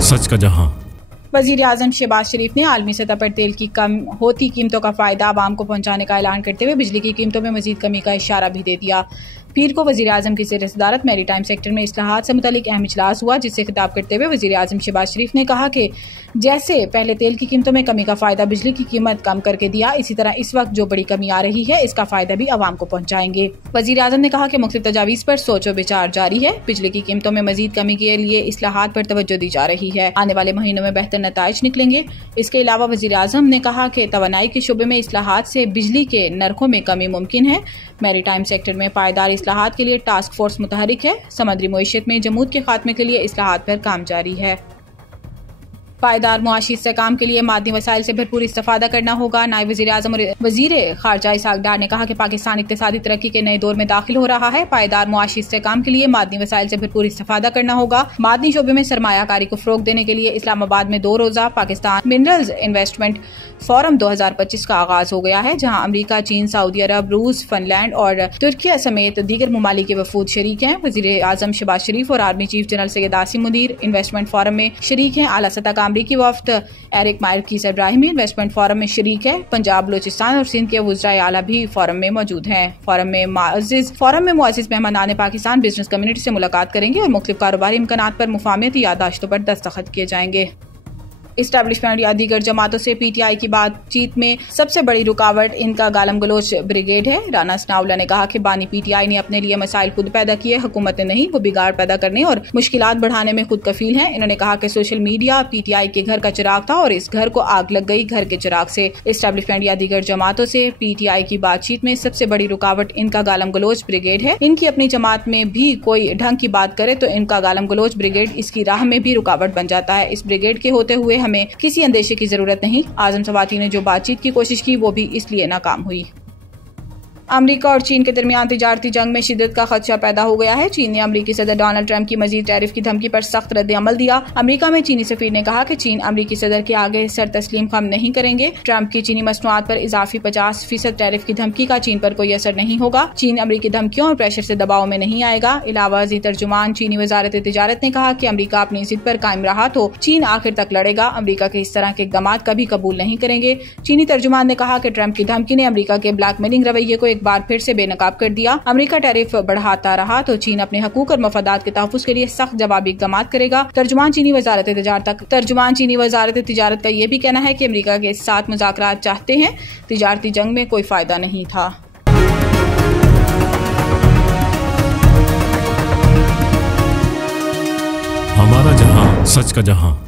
सच का जहां। वज़ीर आज़म शहबाज शरीफ ने आलमी सतह पर तेल की कम होती कीमतों का फ़ायदा आवाम को पहुंचाने का ऐलान करते हुए बिजली की कीमतों में मजीद कमी का इशारा भी दे दिया। पीर को वज़ीर आज़म की ज़ेर सदारत मैरी टाइम सेक्टर में इस्लाहात से मुतालिक अहम इजलास हुआ, जिससे खिताब करते हुए वज़ीर आज़म शहबाज शरीफ ने कहा कि जैसे पहले तेल की कीमतों में कमी का फ़ायदा बिजली की कीमत कम करके दिया, इसी तरह इस वक्त जो बड़ी कमी आ रही है इसका फ़ायदा भी आवाम को पहुँचाएंगे। वज़ीर आज़म ने कहा कि मुख्तलिफ तजावीज़ पर सोच व विचार जारी है। बिजली की कीमतों में मजीद कमी के लिए इस्लाहात पर तवज्जो दी जा रही है। आने वाले महीनों में बेहतर नताइज निकलेंगे। इसके अलावा वज़ीर आज़म ने कहा कि तवानाई के शुबे में इस्लाहात से बिजली के नरखों में कमी मुमकिन है। मैरी टाइम सेक्टर में पायदार इस्लाहात के लिए टास्क फोर्स मुतहरिक है। समुद्री मईशत में जमूद के खात्मे के लिए इस्लाहात पर काम जारी है। पायदार मुआशी इस्तेहकाम के लिए मादी वसाइल से भरपूर इस्तेफादा करना होगा। नायब वज़ीर आज़म और वज़ीर खारजा इसहाक डार ने कहा कि पाकिस्तान इक्तिसादी तरक्की के नए दौर में दाखिल हो रहा है। पायदार मुआशी इस्तेहकाम के लिए मादी वसाइल से भरपूर इस्तेफादा करना होगा। मादनी शोबे में सरमायाकारी को फ़रोग देने के लिए इस्लामाबाद में 2 रोज़ा पाकिस्तान मिनरल्स इन्वेस्टमेंट फोरम 2025 का आगाज हो गया है, जहाँ अमरीका, चीन, सऊदी अरब, रूस, फिनलैंड और तुर्किया समेत दीगर ममालिक के वफूद शरीक हैं। वज़ीर आज़म शहबाज शरीफ और army chief general Syed Asim Munir investment forum में शरीक हैं। आला सतह का अमरीकी वफ्द एरिक मायर की इब्राहिमी इन्वेस्टमेंट फोरम में शरीक है। पंजाब, बलूचिस्तान और सिंध के वज़राए आला भी फोरम में मौजूद हैं। फोरम में मुअज़्ज़िज़ मेहमानान पाकिस्तान बिजनेस कम्युनिटी से मुलाकात करेंगे और मुख्तलिफ कारोबारी इम्कानात पर मुफाहमती याददाश्तों पर दस्तखत किए जाएंगे। इस्टेब्लिशमेंट या दीगर जमातों से PTI की बातचीत में सबसे बड़ी रुकावट इनका गालम गलोच ब्रिगेड है। राना सनाउल्लाह ने कहा कि बानी PTI ने अपने लिए मसाइल खुद पैदा किए, हुकूमत ने नहीं। वो बिगाड़ पैदा करने और मुश्किलात बढ़ाने में खुद कफील हैं। इन्होंने कहा कि सोशल मीडिया PTI के घर का चिराग था और इस घर को आग लग गई घर के चिराग से। इस्टेब्लिशमेंट या दीगर जमातों से PTI की बातचीत में सबसे बड़ी रुकावट इनका गालम गलोच ब्रिगेड है। इनकी अपनी जमात में भी कोई ढंग की बात करे तो इनका गालम गलोच ब्रिगेड इसकी राह में भी रुकावट बन जाता है। इस ब्रिगेड के होते हुए हमें किसी अंदेशे की जरूरत नहीं। आजम सवाती ने जो बातचीत की कोशिश की वो भी इसलिए नाकाम हुई। अमरीका और चीन के दरमियान तिजारती जंग में शिद्दत का खदशा पैदा हो गया है। चीन ने अमरीकी सदर डोनाल्ड ट्रंप की मजीद टैरिफ की धमकी पर सख्त रद्द-ए-अमल दिया। अमरीका में चीनी सफीर ने कहा कि चीन अमरीकी सदर के आगे सर तस्लीम खम नहीं करेंगे। ट्रंप की चीनी मसनूआत पर इजाफी 50% टैरिफ की धमकी का चीन पर कोई असर नहीं होगा। चीन अमरीकी धमकियों और प्रेशर से दबाव में नहीं आएगा। इलावा तर्जुमान चीनी वजारत तिजारत ने कहा कि अमरीका अपनी जिद पर कायम रहा तो चीन आखिर तक लड़ेगा। अमरीका के इस तरह के इक़दामात कभी कबूल नहीं करेंगे। चीनी तर्जुमान ने कहा कि ट्रंप की धमकी ने अमरीका के ब्लैकमेलिंग रवैये को एक बार फिर से बेनकाब कर दिया। अमेरिका टैरिफ बढ़ाता रहा तो चीन अपने हकूक और मफादात के तहफ़्फ़ुज़ के लिए सख्त जवाबी इक़दामात करेगा। तर्जुमान चीनी वजारत तिजारत का यह भी कहना है कि अमेरिका के साथ मुज़ाकरात चाहते हैं। तिजारती जंग में कोई फायदा नहीं था। हमारा जहां, सच का जहां।